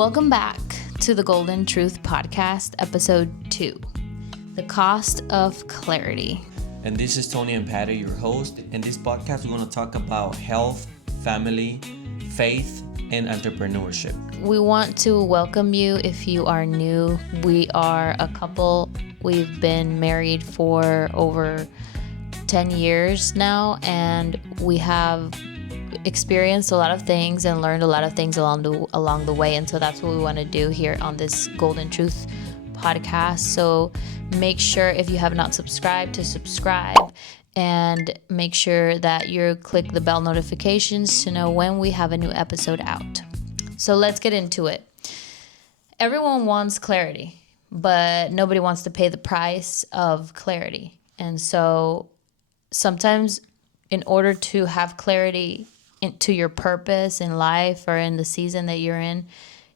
Welcome back to the Golden Truth Podcast, episode 2, The Cost of Clarity. And this is Tony and Patty, your host. In this podcast, we're going to talk about health, family, faith, and entrepreneurship. We want to welcome you if you are new. We are a couple. We've been married for over 10 years now, and we have experienced a lot of things and learned a lot of things along the way. And so that's what we want to do here on this Golden Truth podcast. So make sure, if you have not subscribed, to subscribe, and make sure that you click the bell notifications to know when we have a new episode out. So let's get into it. Everyone wants clarity, but nobody wants to pay the price of clarity. And so sometimes, in order to have clarity into your purpose in life or in the season that you're in,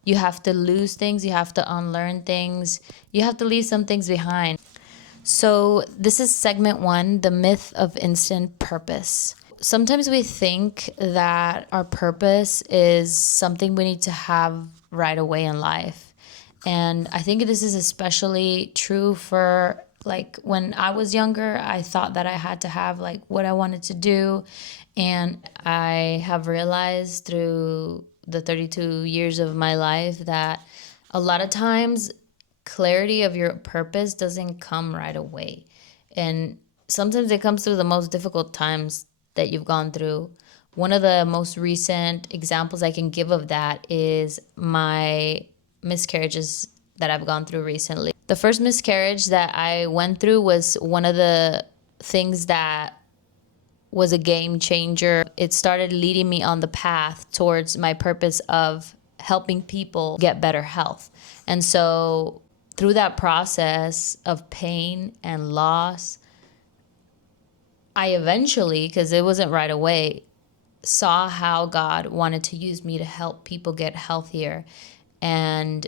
you have to lose things, you have to unlearn things, you have to leave some things behind. So this is segment 1, the myth of instant purpose. Sometimes we think that our purpose is something we need to have right away in life. And I think this is especially true for, like, when I was younger, I thought that I had to have like what I wanted to do. And I have realized through the 32 years of my life that a lot of times clarity of your purpose doesn't come right away. And sometimes it comes through the most difficult times that you've gone through. One of the most recent examples I can give of that is my miscarriages that I've gone through recently. The first miscarriage that I went through was one of the things that was a game changer. It started leading me on the path towards my purpose of helping people get better health. And so through that process of pain and loss, I eventually, because it wasn't right away, saw how God wanted to use me to help people get healthier. And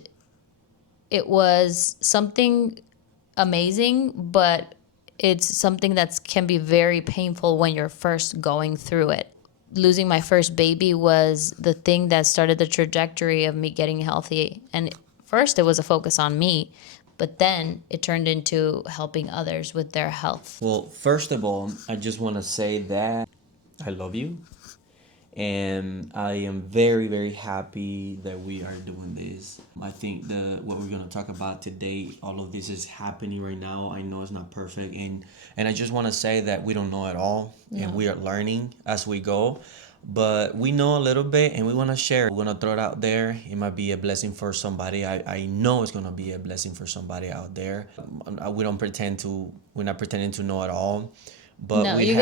it was something amazing, but it's something that can be very painful when you're first going through it. Losing my first baby was the thing that started the trajectory of me getting healthy. And first it was a focus on me, but then it turned into helping others with their health. Well, first of all, I just want to say that I love you. And I am very, very happy that we are doing this. I think what we're going to talk about today, all of this is happening right now. I know it's not perfect. And I just want to say that we don't know it all. No. And we are learning as we go. But we know a little bit and we want to share. We're going to throw it out there. It might be a blessing for somebody. I know it's going to be a blessing for somebody out there. We're not pretending to know it all. But no, you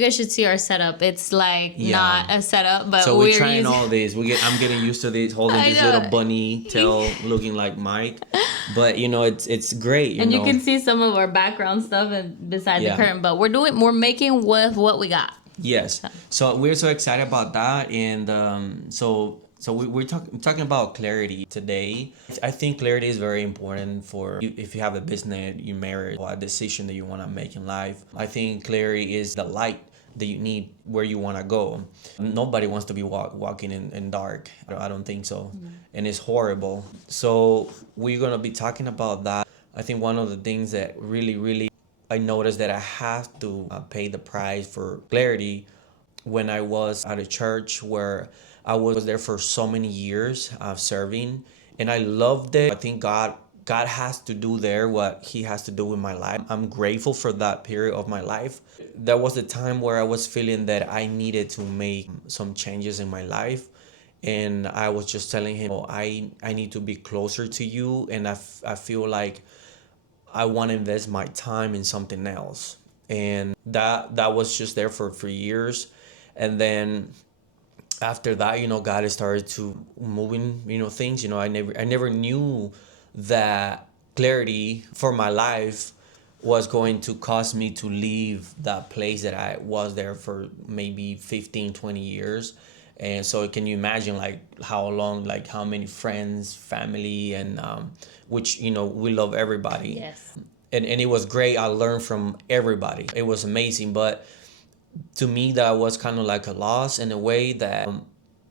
guys should see our setup. It's like not a setup, but so we're trying all this. I'm getting used to this, holding this little bunny tail, looking like Mike. But it's great. You can see some of our background stuff and beside the curtain. But we're making with what we got. Yes. So we're so excited about that, and So we're talking about clarity today. I think clarity is very important for you if you have a business, you married, or a decision that you want to make in life. I think clarity is the light that you need where you want to go. Nobody wants to be walking in dark. I don't think so. Mm-hmm. And it's horrible. So we're going to be talking about that. I think one of the things that really I noticed that I have to pay the price for clarity when I was at a church where I was there for so many years serving, and I loved it. I think God has to do there what he has to do in my life. I'm grateful for that period of my life. There was a time where I was feeling that I needed to make some changes in my life, and I was just telling him, I need to be closer to you, and I feel like I want to invest my time in something else. And that was just there for years. And then after that, God has started to moving, things. I never knew that clarity for my life was going to cause me to leave that place that I was there for maybe 15, 20 years. And so can you imagine like how long, like how many friends, family, and which, we love everybody. Yes. And it was great. I learned from everybody. It was amazing. But to me, that was kind of like a loss in a way that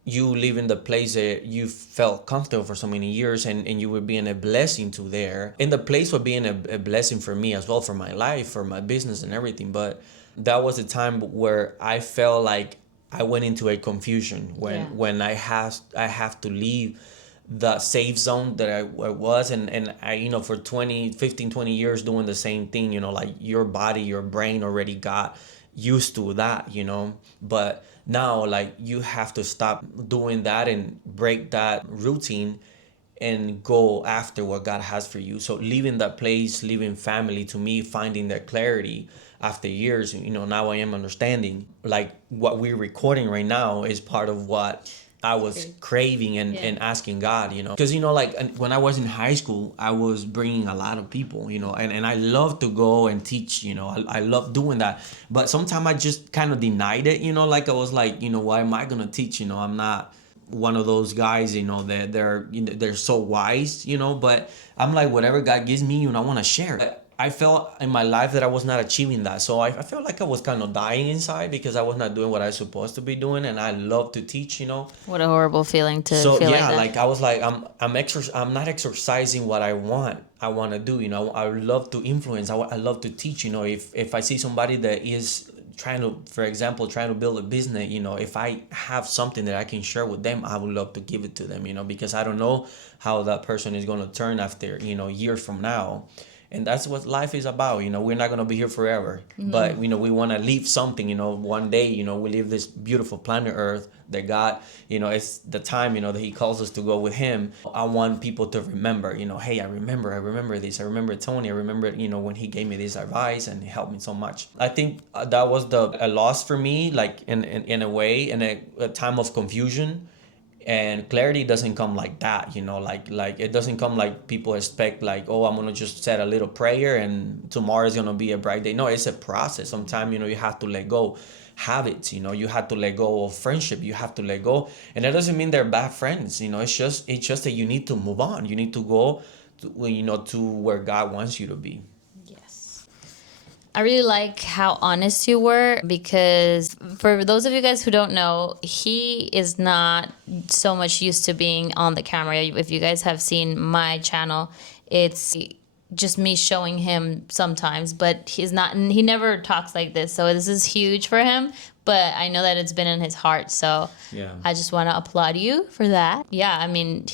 you live in the place that you felt comfortable for so many years, and you were being a blessing to there. And the place was being a blessing for me as well, for my life, for my business and everything. But that was a time where I felt like I went into a confusion when I have to leave the safe zone that I was, and I, for 20 years doing the same thing, like your body, your brain already got used to that, but now, like, you have to stop doing that and break that routine and go after what God has for you. So leaving that place, leaving family, to me, finding that clarity after years, now I am understanding, like, what we're recording right now is part of what I was craving and asking God, because, like, when I was in high school, I was bringing a lot of people, and I love to go and teach, I love doing that. But sometimes I just kind of denied it, like I was like, why am I going to teach? I'm not one of those guys, that they're so wise, but I'm like, whatever God gives me, I want to share it. I felt in my life that I was not achieving that. So I felt like I was kind of dying inside because I was not doing what I was supposed to be doing. And I love to teach, What a horrible feeling to So feel yeah, like that. like I was like, I'm not exercising what I want to do. I love to influence. I love to teach. If I see somebody that is trying to, for example, trying to build a business, if I have something that I can share with them, I would love to give it to them, because I don't know how that person is going to turn after, years from now. And that's what life is about. We're not going to be here forever, but we want to leave something. One day, we leave this beautiful planet Earth that God, it's the time, that He calls us to go with Him. I want people to remember, hey, I remember this. I remember Tony. I remember, when he gave me this advice and he helped me so much. I think that was a loss for me, like in a way, in a time of confusion. And clarity doesn't come like that, like it doesn't come like people expect, like, oh, I'm gonna just say a little prayer and tomorrow is gonna be a bright day. No, it's a process. Sometimes, you have to let go habits, you have to let go of friendship, you have to let go, and that doesn't mean they're bad friends. It's just that you need to move on. You need to go to where God wants you to be. I really like how honest you were, because for those of you guys who don't know, he is not so much used to being on the camera. If you guys have seen my channel, it's just me showing him sometimes, but he never talks like this. So this is huge for him, but I know that it's been in his heart. So Yeah. I just want to applaud you for that. Yeah, I mean,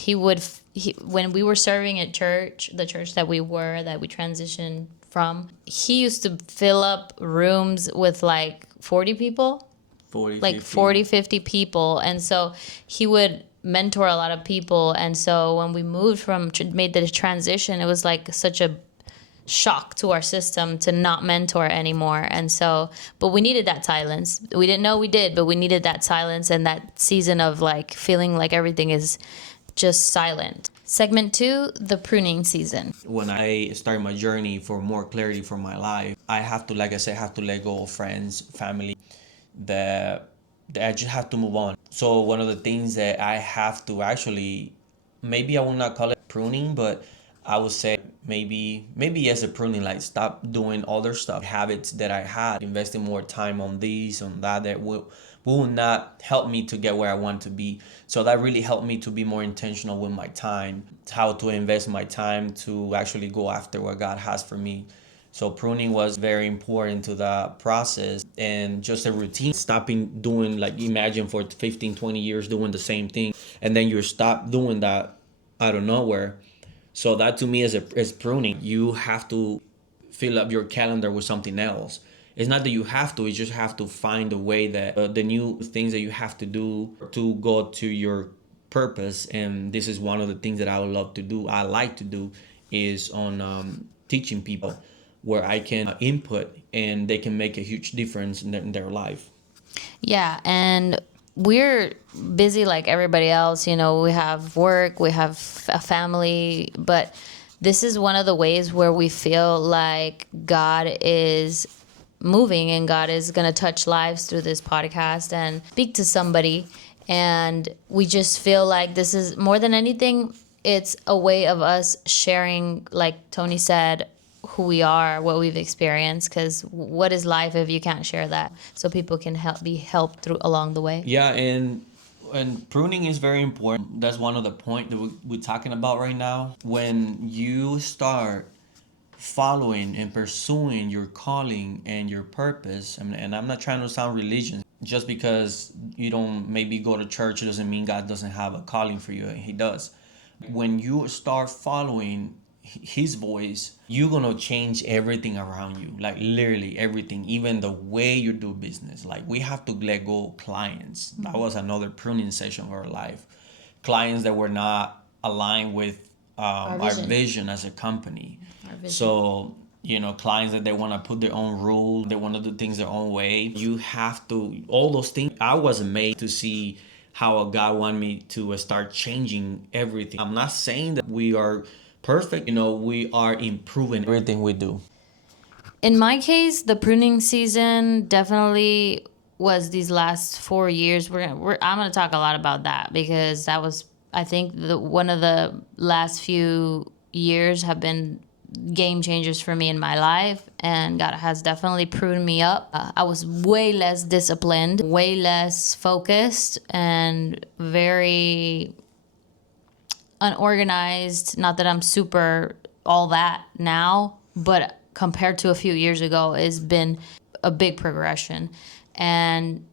when we were serving at church, the church that we transitioned from, he used to fill up rooms with like 40 people, 40, like 50. 40, 50 people. And so he would mentor a lot of people. And so when we made the transition, it was like such a shock to our system to not mentor anymore. And so, but we needed that silence. We didn't know we did, but we needed that silence and that season of like feeling like everything is just silent. Segment 2, the pruning season. When I start my journey for more clarity for my life, I have to, like I said, have to let go of friends, family, that I just have to move on. So one of the things that I have to actually, maybe I will not call it pruning, but I would say maybe yes, a pruning, like stop doing other stuff, habits that I had, investing more time on this, on that will not help me to get where I want to be. So that really helped me to be more intentional with my time, how to invest my time to actually go after what God has for me. So pruning was very important to that process, and just a routine, stopping doing, like, imagine for 15, 20 years doing the same thing, and then you stop doing that out of nowhere. So that to me is pruning. You have to fill up your calendar with something else. It's not that you have to, you just have to find a way that the new things that you have to do to go to your purpose. And this is one of the things that I would love to do. I like to do is on teaching people where I can input and they can make a huge difference in their life. Yeah, and we're busy like everybody else. We have work, we have a family, but this is one of the ways where we feel like God is moving and God is going to touch lives through this podcast and speak to somebody. And we just feel like this is, more than anything, it's a way of us sharing, like Tony said, who we are, what we've experienced, because what is life if you can't share that, so people can be helped through along the way. Yeah, and And pruning is very important. That's one of the point that we're talking about right now. When you start following and pursuing your calling and your purpose, and I'm not trying to sound religious, just because you don't maybe go to church doesn't mean God doesn't have a calling for you, and He does. When you start following His voice, you're gonna change everything around you, like literally everything, even the way you do business. Like, we have to let go of clients. That was another pruning session of our life. Clients that were not aligned with our vision as a company. So, clients that they want to put their own rule, they want to do things their own way. You have to, all those things. I was made to see how God wanted me to start changing everything. I'm not saying that we are perfect. We are improving everything we do. In my case, the pruning season definitely was these last 4 years. I'm gonna talk a lot about that because that was, I think, one of the last few years have been game changers for me in my life, and God has definitely pruned me up. I was way less disciplined, way less focused, and very unorganized. Not that I'm super all that now, but compared to a few years ago, it's been a big progression. And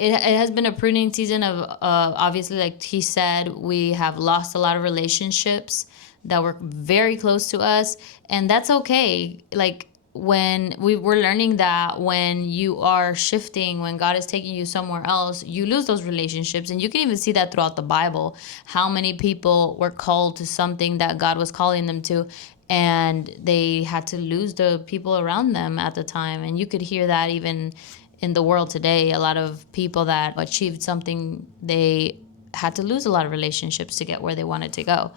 it has been a pruning season of obviously, like he said, we have lost a lot of relationships that were very close to us, and that's okay. Like, when we were learning that when you are shifting, when God is taking you somewhere else, you lose those relationships. And you can even see that throughout the Bible, how many people were called to something that God was calling them to, and they had to lose the people around them at the time. And you could hear that even in the world today. A lot of people that achieved something, they had to lose a lot of relationships to get where they wanted to go.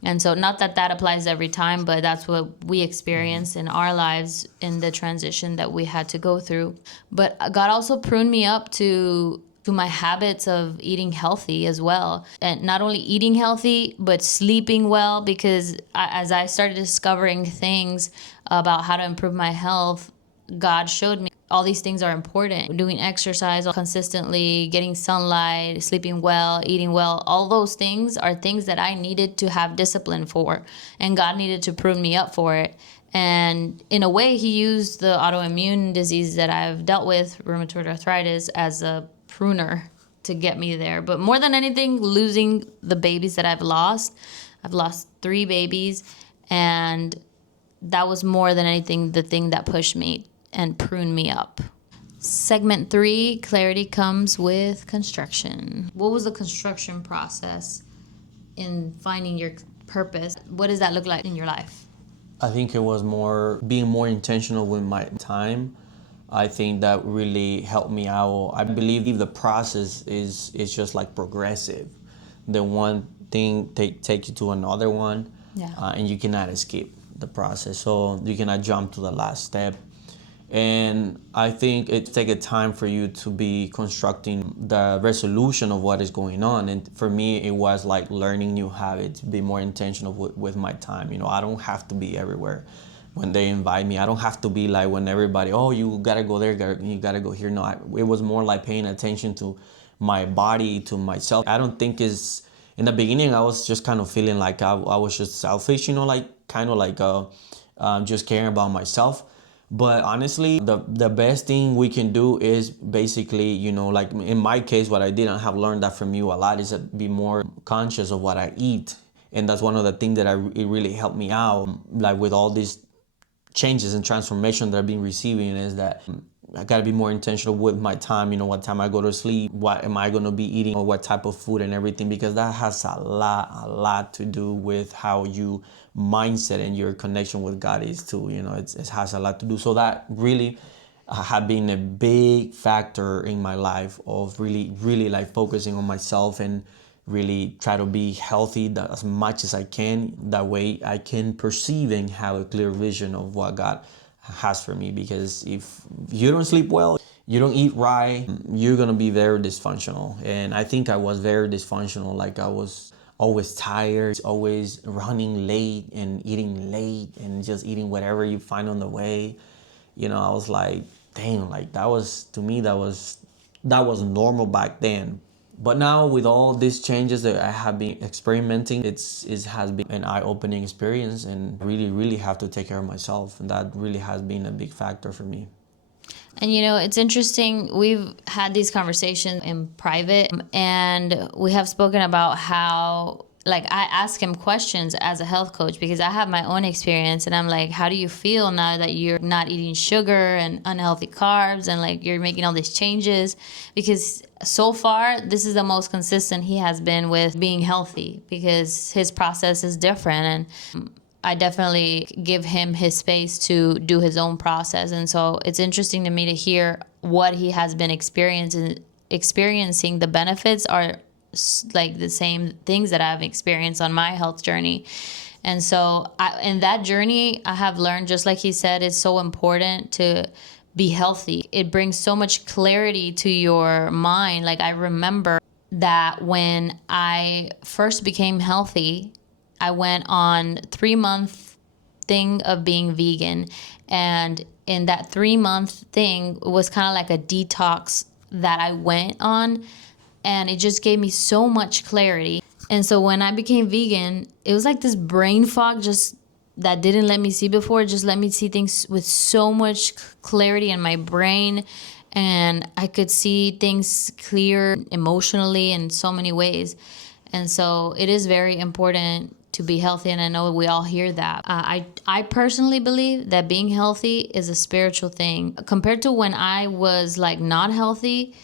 And so, not that that applies every time, but that's what we experienced in our lives in the transition that we had to go through. But God also pruned me up to my habits of eating healthy as well. And not only eating healthy, but sleeping well, because as I started discovering things about how to improve my health, God showed me all these things are important. Doing exercise consistently, getting sunlight, sleeping well, eating well, all those things are things that I needed to have discipline for. And God needed to prune me up for it. And in a way, He used the autoimmune disease that I've dealt with, rheumatoid arthritis, as a pruner to get me there. But more than anything, losing the babies that I've lost 3 babies. And that was more than anything the thing that pushed me and prune me up. Segment 3, clarity comes with construction. What was the construction process in finding your purpose? What does that look like in your life? I think it was being more intentional with my time. I think that really helped me out. I believe the process is just like progressive. The one thing take you to another one, and you cannot escape the process. So you cannot jump to the last step. And I think it takes a time for you to be constructing the resolution of what is going on. And for me, it was like learning new habits, be more intentional with my time. I don't have to be everywhere when they invite me. I don't have to be like when everybody, oh, you gotta go there, you gotta go here. No, it was more like paying attention to my body, to myself. I don't think in the beginning, I was just kind of feeling like I was just selfish, like kind of like just caring about myself. But honestly, the best thing we can do is basically, like in my case, what I did, and I have learned that from you a lot, is to be more conscious of what I eat. And that's one of the things that it really helped me out, like with all these changes and transformation that I've been receiving, is that I gotta be more intentional with my time, what time I go to sleep, what am I gonna be eating, or what type of food and everything, because that has a lot to do with how you mindset and your connection with God is too. It has a lot to do. So that really have been a big factor in my life of really like focusing on myself and really try to be healthy as much as I can. That way I can perceive and have a clear vision of what God has for me. Because if you don't sleep well, you don't eat right, you're gonna be very dysfunctional. And I think I was very dysfunctional. Like, I was always tired, always running late and eating late and just eating whatever you find on the way. I was like, dang, like that was, to me, that was normal back then. But now with all these changes that I have been experimenting, it has been an eye-opening experience, and really, really have to take care of myself, and that really has been a big factor for me. And it's interesting. We've had these conversations in private, and we have spoken about how, like, I ask him questions as a health coach because I have my own experience, and I'm like, how do you feel now that you're not eating sugar and unhealthy carbs, and like you're making all these changes? Because so far, this is the most consistent he has been with being healthy, because his process is different. And I definitely give him his space to do his own process. And so it's interesting to me to hear what he has been experiencing. The benefits are like the same things that I've experienced on my health journey. And so in that journey, I have learned, just like he said, it's so important to be healthy. It brings so much clarity to your mind. Like, I remember that when I first became healthy, I went on 3-month thing of being vegan. And in that 3-month thing, it was kind of like a detox that I went on. And it just gave me so much clarity. And so when I became vegan, it was like this brain fog just that didn't let me see before. It just let me see things with so much clarity in my brain. And I could see things clear emotionally in so many ways. And so it is very important to be healthy, and I know we all hear that. I personally believe that being healthy is a spiritual thing. Compared to when I was like not healthy,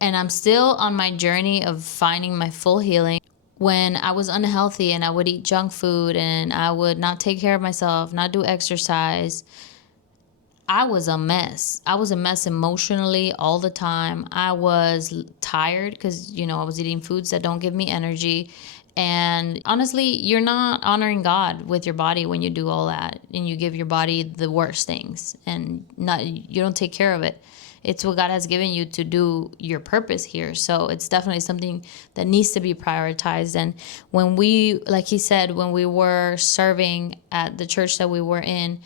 and I'm still on my journey of finding my full healing. When I was unhealthy and I would eat junk food and I would not take care of myself, not do exercise, I was a mess. I was a mess emotionally all the time. I was tired because, I was eating foods that don't give me energy. And honestly, you're not honoring God with your body when you do all that and you give your body the worst things and you don't take care of it. It's what God has given you to do your purpose here. So it's definitely something that needs to be prioritized. And when we, like he said, when we were serving at the church that we were in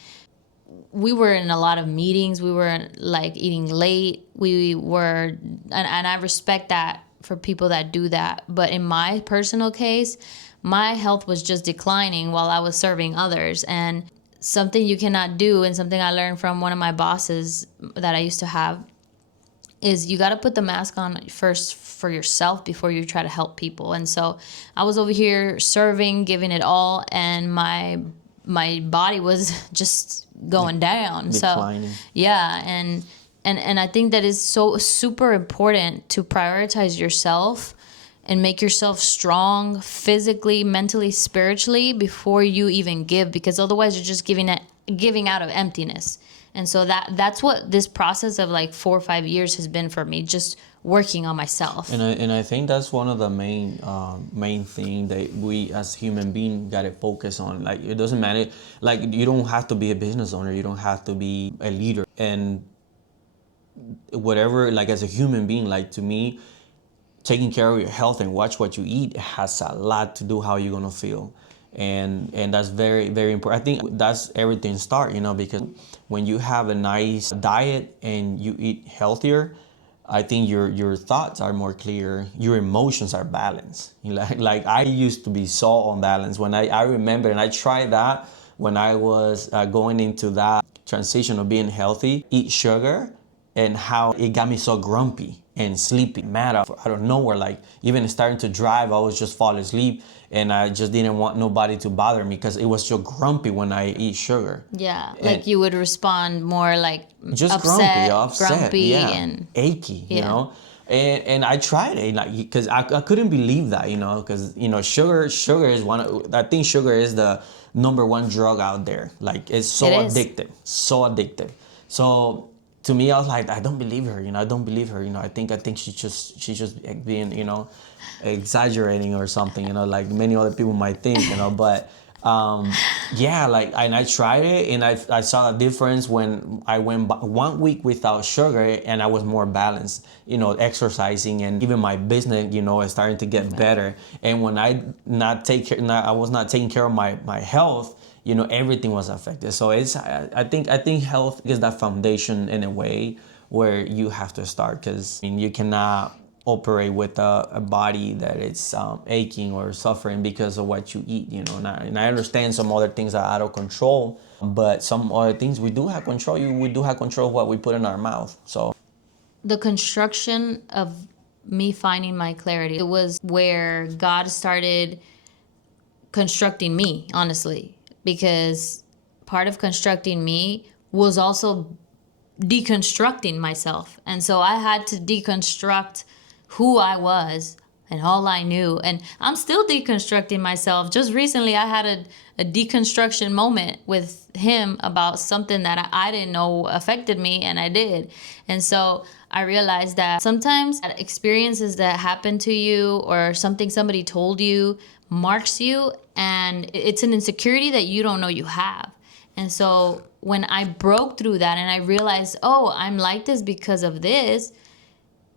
a lot of meetings. We were like eating late. And I respect that for people that do that. But in my personal case, my health was just declining while I was serving others. And something you cannot do, and something I learned from one of my bosses that I used to have, is you got to put the mask on first for yourself before you try to help people. And so I was over here serving, giving it all, and my body was just going down. Declining. So yeah, and I think that is so super important to prioritize yourself and make yourself strong physically, mentally, spiritually before you even give, because otherwise you're just giving out of emptiness. And so that's what this process of like 4 or 5 years has been for me, just working on myself. And I think that's one of the main thing that we as human beings gotta focus on. Like, it doesn't matter. Like, you don't have to be a business owner. You don't have to be a leader. And whatever, like, as a human being, like, to me, taking care of your health and watch what you eat has a lot to do how you're gonna feel. And that's very, very important. I think that's everything start, because when you have a nice diet and you eat healthier, I think your thoughts are more clear. Your emotions are balanced. Like I used to be so unbalanced. When I remember, and I tried that when I was going into that transition of being healthy, eat sugar, and how it got me so grumpy and sleepy, mad out of nowhere. Like, even starting to drive, I was just falling asleep, and I just didn't want nobody to bother me because it was so grumpy when I eat sugar. Yeah, like you would respond more like just upset, grumpy, yeah, and achy, And I tried it, like, because I couldn't believe that, because sugar is I think sugar is the #1 drug out there. Like, it's so addictive, so addictive. So to me, I was like, I don't believe her, I don't believe her, I think she's just being, exaggerating or something, like many other people might think, but yeah, like, and I tried it, and I saw a difference when I went 1 week without sugar, and I was more balanced, exercising, and even my business, is starting to get better. And when I was not taking care of my health, everything was affected. So I think health is that foundation in a way where you have to start, because you cannot operate with a body that it's aching or suffering because of what you eat, you know. And I understand some other things are out of control, but some other things we do have control. We do have control of what we put in our mouth. So the construction of me finding my clarity, it was where God started constructing me, honestly, because part of constructing me was also deconstructing myself. And so I had to deconstruct who I was and all I knew. And I'm still deconstructing myself. Just recently, I had a deconstruction moment with him about something that I didn't know affected me, and I did. And so I realized that sometimes experiences that happen to you or something somebody told you marks you, and it's an insecurity that you don't know you have. And so when I broke through that and I realized, oh, I'm like this because of this,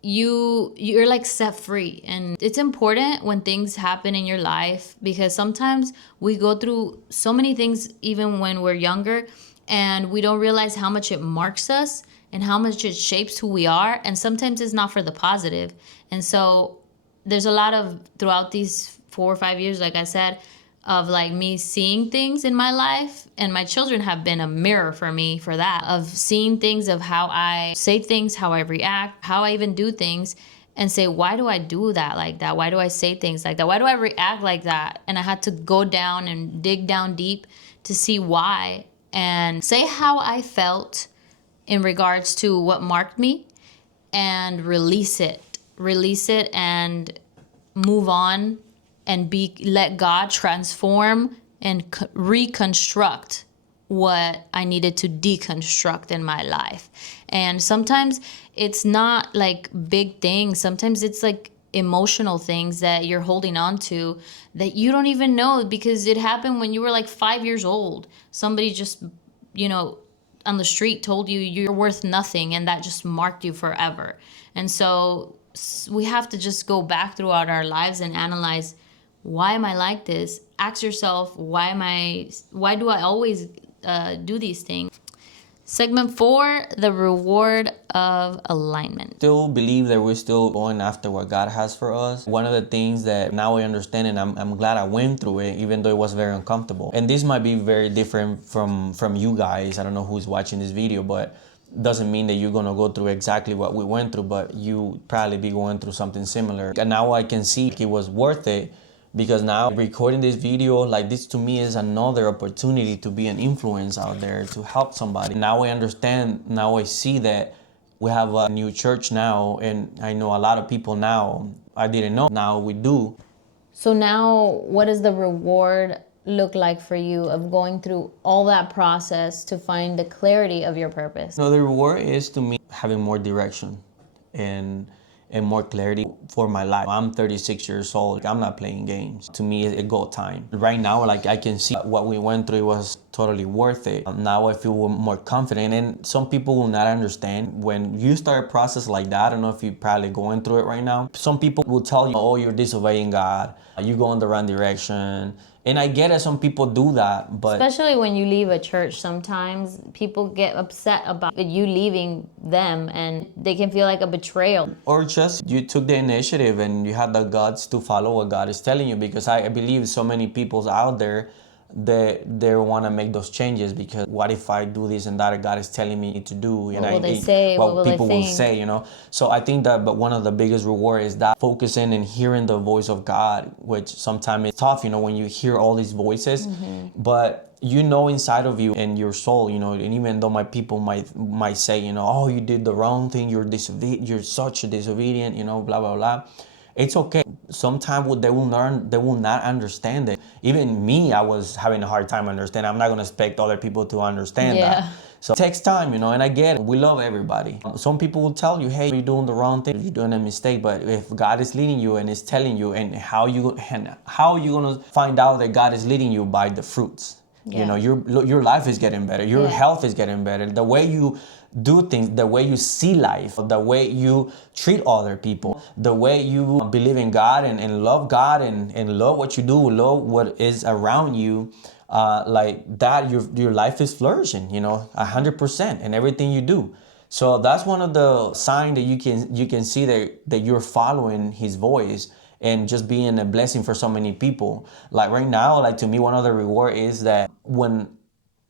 you're like set free. And it's important when things happen in your life, because sometimes we go through so many things even when we're younger, and we don't realize how much it marks us and how much it shapes who we are, and sometimes it's not for the positive. And so there's a lot of, throughout these 4 or 5 years, like I said, of like me seeing things in my life, and my children have been a mirror for me for that, of seeing things, of how I say things, how I react, how I even do things, and say, why do I do that like that? Why do I say things like that? Why do I react like that? And I had to go down and dig down deep to see why, and say how I felt in regards to what marked me, and release it and move on, and let God transform and reconstruct what I needed to deconstruct in my life. And sometimes it's not like big things. Sometimes it's like emotional things that you're holding on to that you don't even know, because it happened when you were like 5 years old. Somebody just, on the street told you you're worth nothing, and that just marked you forever. And so we have to just go back throughout our lives and analyze, why am I like this? Ask yourself, why do I always do these things? Segment 4, the reward of alignment. Still believe that we're still going after what God has for us. One of the things that now I understand, and I'm glad I went through it, even though it was very uncomfortable. And this might be very different from you guys. I don't know who's watching this video, but doesn't mean that you're gonna go through exactly what we went through, but you probably be going through something similar. And now I can see it was worth it, because now recording this video like this to me is another opportunity to be an influence out there, to help somebody. Now I understand, now I see that we have a new church now, and I know a lot of people now. I didn't know, now we do. So now, what does the reward look like for you of going through all that process to find the clarity of your purpose? No, the reward is to me having more direction and more clarity for my life. I'm 36 years old. I'm not playing games. To me, it's go time. Right now, like I can see what we went through was totally worth it. Now I feel more confident, and some people will not understand when you start a process like that. I don't know if you're probably going through it right now. Some people will tell you, oh, you're disobeying God. You go in the wrong direction. And I get it, some people do that, but especially when you leave a church, sometimes people get upset about you leaving them, and they can feel like a betrayal. Or just you took the initiative and you had the guts to follow what God is telling you, because I believe so many people out there that they want to make those changes, because what if I do this and that God is telling me to do? And what will they say? What will people they will say, So I think that, but one of the biggest reward is that focusing and hearing the voice of God, which sometimes it's tough, when you hear all these voices, but inside of you and your soul, and even though my people might say, oh, you did the wrong thing, you're such a disobedient, blah, blah, blah. It's okay. Sometimes they will not understand it. Even me, I was having a hard time understanding. I'm not gonna expect other people to understand that. So it takes time, and I get it. We love everybody. Some people will tell you, hey, you're doing the wrong thing, you're doing a mistake. But if God is leading you and is telling you, and how you gonna find out that God is leading you? By the fruits. Yeah. Your life is getting better. Your health is getting better. The way you do things, the way you see life, the way you treat other people, the way you believe in God and love God and love what you do, love what is around you, like that, your life is flourishing, 100% in everything you do. So that's one of the signs that you can see that you're following his voice and just being a blessing for so many people. Like right now, like to me, one of the reward is that when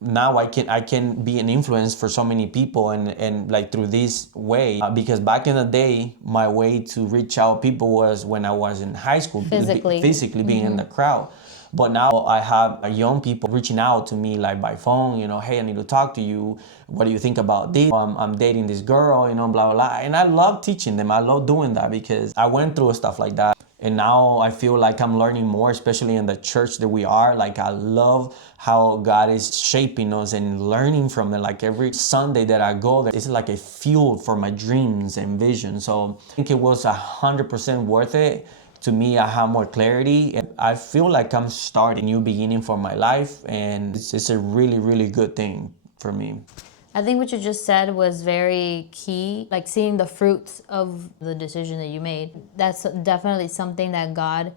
now I can be an influence for so many people and like through this way, because back in the day my way to reach out people was when I was in high school, physically being in the crowd. But now I have young people reaching out to me like by phone, hey, I need to talk to you. What do you think about this? I'm dating this girl, blah, blah, blah. And I love teaching them. I love doing that because I went through stuff like that. And now I feel like I'm learning more, especially in the church that we are. Like I love how God is shaping us and learning from it. Like every Sunday that I go there, it's like a fuel for my dreams and vision. So I think it was 100% worth it. To me, I have more clarity and I feel like I'm starting a new beginning for my life, and it's a really, really good thing for me. I think what you just said was very key, like seeing the fruits of the decision that you made. That's definitely something that God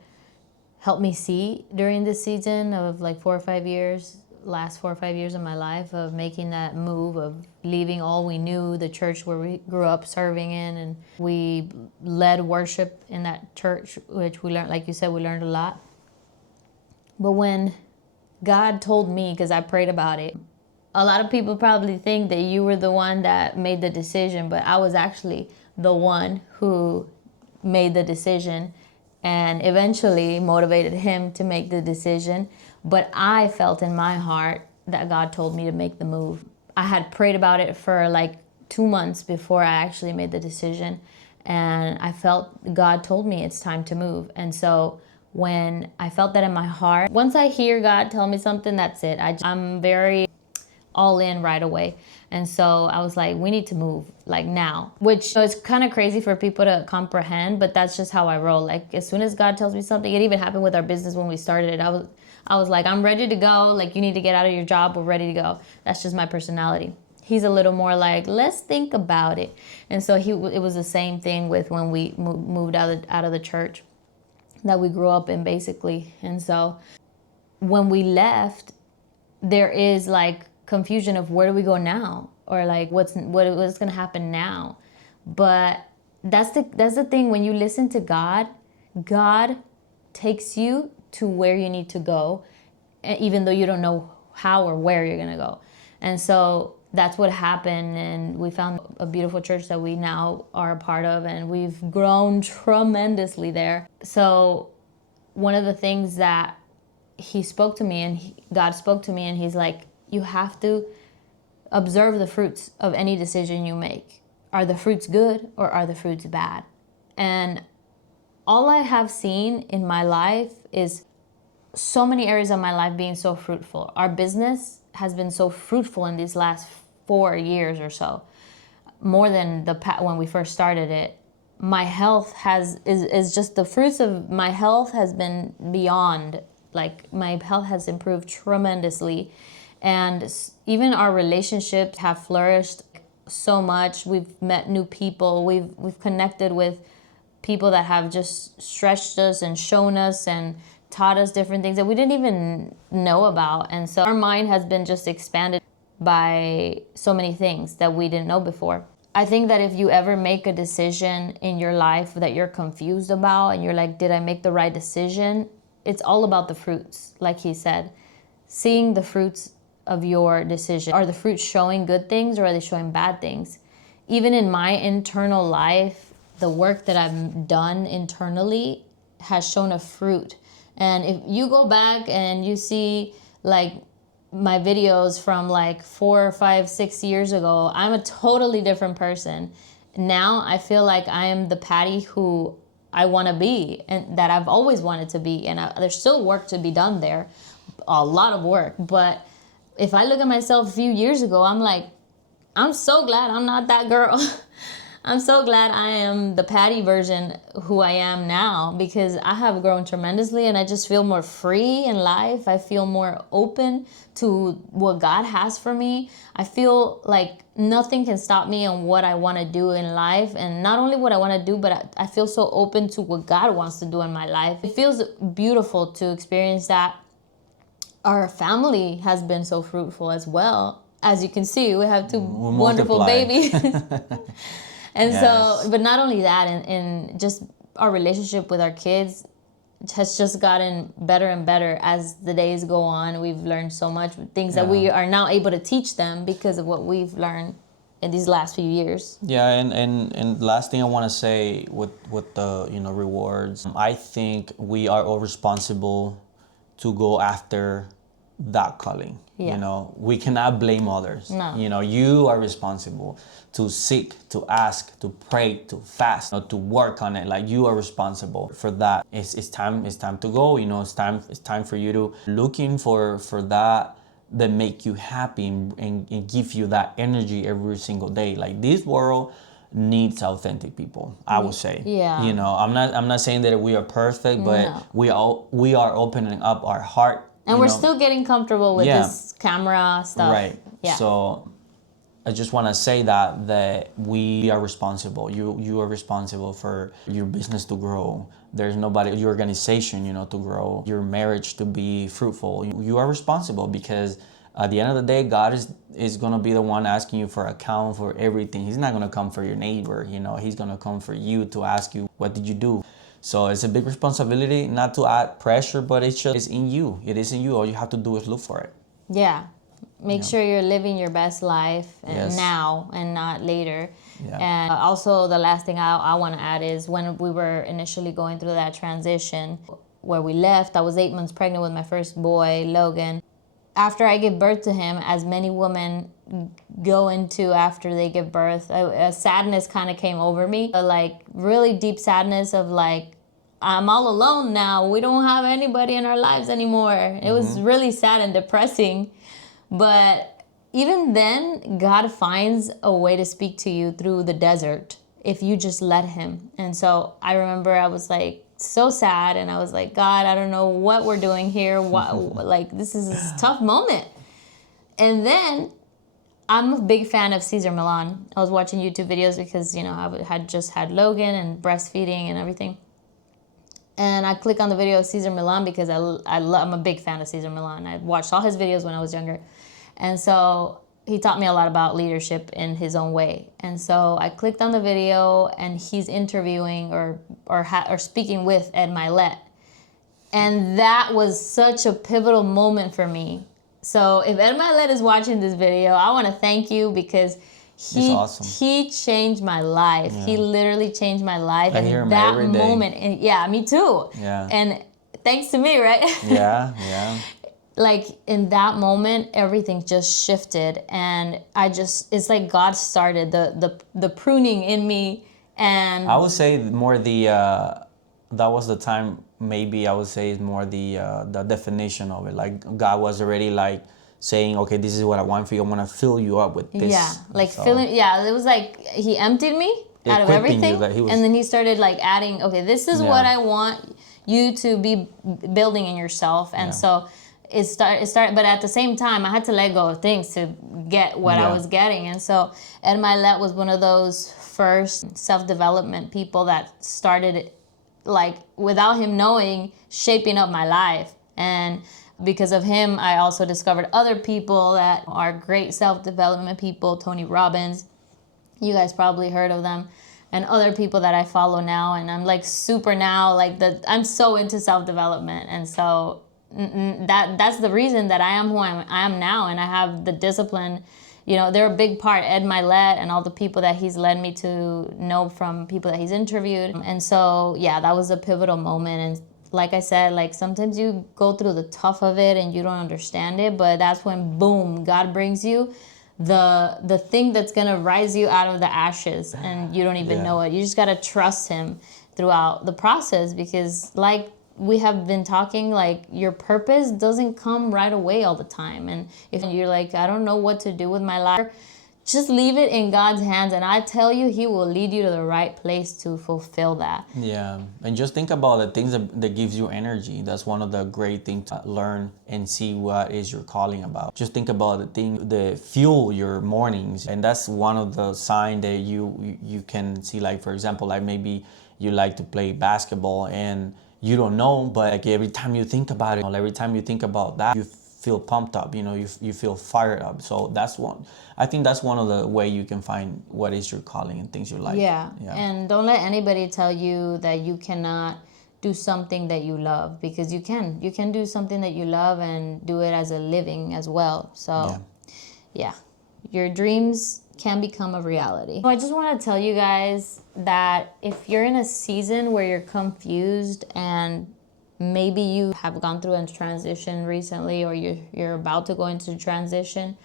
helped me see during this season of like 4 or 5 years, last 4 or 5 years of my life, of making that move of leaving all we knew, the church where we grew up serving in, and we led worship in that church, which we learned, like you said, we learned a lot. But when God told me, because I prayed about it, a lot of people probably think that you were the one that made the decision, but I was actually the one who made the decision and eventually motivated him to make the decision. But I felt in my heart that God told me to make the move. I had prayed about it for like 2 months before I actually made the decision. And I felt God told me it's time to move. And so when I felt that in my heart, once I hear God tell me something, that's it. I'm very all in right away. And so I was like, we need to move like now, which is kind of crazy for people to comprehend, but that's just how I roll. Like as soon as God tells me something, it even happened with our business when we started it. I was like, I'm ready to go. Like you need to get out of your job. We're ready to go. That's just my personality. He's a little more like, let's think about it. And so it was the same thing with when we moved out of the church that we grew up in basically. And so when we left, there is like confusion of where do we go now, or like what's going to happen now. But that's the thing, when you listen to God, God takes you to where you need to go, even though you don't know how or where you're going to go. And so that's what happened, and we found a beautiful church that we now are a part of, and we've grown tremendously there. So one of the things that he spoke to me, and God spoke to me, and he's like, you have to observe the fruits of any decision you make. Are the fruits good or are the fruits bad? And all I have seen in my life is so many areas of my life being so fruitful. Our business has been so fruitful in these last 4 years or so, more than when we first started it. My health is just the fruits of my health has been beyond, like my health has improved tremendously. And even our relationships have flourished so much. We've met new people. We've connected with people that have just stretched us and shown us and taught us different things that we didn't even know about. And so our mind has been just expanded by so many things that we didn't know before. I think that if you ever make a decision in your life that you're confused about and you're like, did I make the right decision? It's all about the fruits, like he said. Seeing the fruits of your decision. Are the fruits showing good things or are they showing bad things? Even in my internal life, the work that I've done internally has shown a fruit. And if you go back and you see like my videos from like 4, 5, 6 years ago, I'm a totally different person. Now I feel like I am the Patty who I want to be and that I've always wanted to be. And there's still work to be done there, a lot of work. But if I look at myself a few years ago, I'm like, I'm so glad I'm not that girl. I'm so glad I am the Patty version who I am now, because I have grown tremendously and I just feel more free in life. I feel more open to what God has for me. I feel like nothing can stop me on what I want to do in life, and not only what I want to do, but I feel so open to what God wants to do in my life. It feels beautiful to experience that. Our family has been so fruitful as well. as you can see, we have two We'll wonderful multiply. babies. And Yes. so, but not only that, and just our relationship with our kids has just gotten better and better as the days go on. We've learned so much things that we Yeah. are now able to teach them because of what we've learned in these last few years. Yeah, and last thing I want to say with the rewards, I think we are all responsible to go after that calling. Yeah. We cannot blame others. No. You are responsible to seek, to ask, to pray, to fast, to work on it. Like, you are responsible for that. It's time to go. It's time for you to looking for that make you happy and give you that energy every single day. Like, this world needs authentic people, I would say. Yeah. I'm not saying that we are perfect, but No. we are opening up our heart. And we're still getting comfortable with Yeah. this camera stuff. Right. Yeah. So I just want to say that we are responsible. You are responsible for your business to grow. There's nobody, your organization, to grow, your marriage to be fruitful. You are responsible, because at the end of the day, God is going to be the one asking you for account for everything. He's not going to come for your neighbor. He's going to come for you to ask you, what did you do? So it's a big responsibility, not to add pressure, but it's in you. It is in you. All you have to do is look for it. Yeah. Make sure you're living your best life Yes. now and not later. Yeah. And also, the last thing I want to add is, when we were initially going through that transition where we left, I was 8 months pregnant with my first boy, Logan. After I give birth to him, as many women go into after they give birth, a sadness kind of came over me. Like, really deep sadness of like, I'm all alone now. We don't have anybody in our lives anymore. It was really sad and depressing. But even then, God finds a way to speak to you through the desert if you just let him. And so I remember I was like so sad, and I was like, God, I don't know what we're doing here. What, like, this is a tough moment. And then I'm a big fan of Cesar Millan. I was watching YouTube videos because, I had just had Logan and breastfeeding and everything. And I click on the video of Cesar Millan because I'm a big fan of Cesar Millan. I watched all his videos when I was younger. And so he taught me a lot about leadership in his own way. And so I clicked on the video, and he's interviewing or speaking with Ed Milet. And that was such a pivotal moment for me. So if Ed Milet is watching this video, I want to thank you, because awesome. he changed my life. Yeah. He literally changed my life. I hear him that every day. moment, and yeah, me too. Yeah. And thanks to me, right? Yeah. Like, in that moment, everything just shifted, and it's like God started the pruning in me. And I would say more that was the time, maybe I would say is more the definition of it. Like, God was already like saying, okay, this is what I want for you. I want to fill you up with this. Yeah, like filling. Yeah, it was like he emptied me out of everything, and then he started like adding. Okay, this is what I want you to be building in yourself, and so it started. But at the same time, I had to let go of things to get what I was getting, and so Ed Milet was one of those first self-development people that started, like, without him knowing, shaping up my life. And because of him, I also discovered other people that are great self-development people. Tony Robbins, you guys probably heard of them, and other people that I follow now. And I'm like super now, like I'm so into self-development. And so that's the reason that I am who I am now. And I have the discipline. They're a big part, Ed Milet and all the people that he's led me to know from people that he's interviewed. And so, yeah, that was a pivotal moment. And like I said, like, sometimes you go through the tough of it and you don't understand it, but that's when, boom, God brings you the thing that's going to rise you out of the ashes, and you don't even know it. You just got to trust him throughout the process, because, like we have been talking, like, your purpose doesn't come right away all the time. And if you're like, I don't know what to do with my life, just leave it in God's hands, and I tell you, he will lead you to the right place to fulfill that. Yeah, and just think about the things that gives you energy. That's one of the great things to learn and see what is your calling about. Just think about the thing that fuel your mornings, and that's one of the signs that you can see. Like, for example, like maybe you like to play basketball and you don't know, but like every time you think about it, every time you think about that, you feel pumped up, you feel fired up. So I think that's one of the way you can find what is your calling and things you like. Yeah. And don't let anybody tell you that you cannot do something that you love, because you can do something that you love and do it as a living as well. So yeah, your dreams can become a reality. I just want to tell you guys that if you're in a season where you're confused, and maybe you have gone through a transition recently, or you're about to go into transition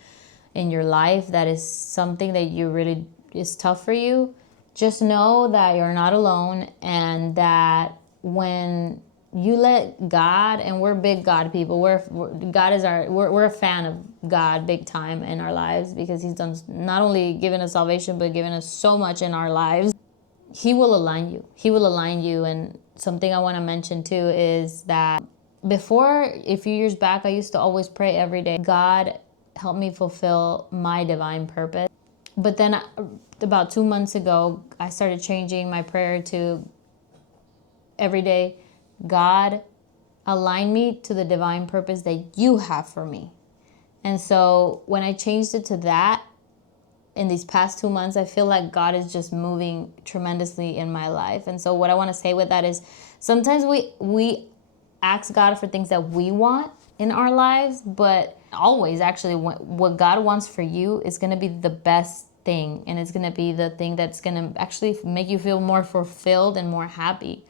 in your life, that is something that you really is tough for you, just know that you're not alone, and that when you let God, and we're big God people, we're a fan of God big time in our lives, because he's done not only given us salvation, but given us so much in our lives. He will align you. And something I want to mention too is that before, a few years back, I used to always pray every day, God, help me fulfill my divine purpose. But then about 2 months ago, I started changing my prayer to every day, God, align me to the divine purpose that you have for me. And so when I changed it to that, in these past 2 months, I feel like God is just moving tremendously in my life. And so what I want to say with that is, sometimes we ask God for things that we want in our lives, but always actually what God wants for you is going to be the best thing, and it's going to be the thing that's going to actually make you feel more fulfilled and more happy.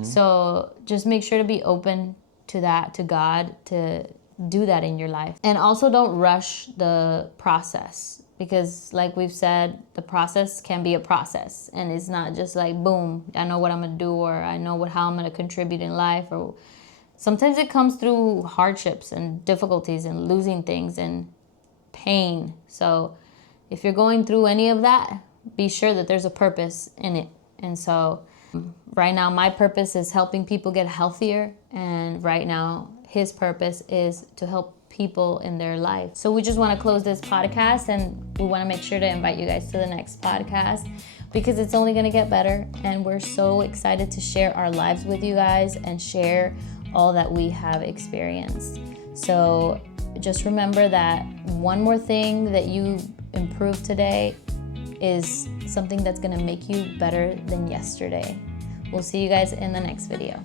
So just make sure to be open to that, to God, to do that in your life. And also don't rush the process, because like we've said, the process can be a process, and it's not just like, boom, I know what I'm going to do, or I know how I'm going to contribute in life. Or sometimes it comes through hardships and difficulties and losing things and pain. So if you're going through any of that, be sure that there's a purpose in it. And so right now, my purpose is helping people get healthier. And right now, his purpose is to help people in their life. So we just want to close this podcast, and we want to make sure to invite you guys to the next podcast, because it's only going to get better. And we're so excited to share our lives with you guys and share all that we have experienced. So just remember that one more thing that you improve today is something that's going to make you better than yesterday. We'll see you guys in the next video.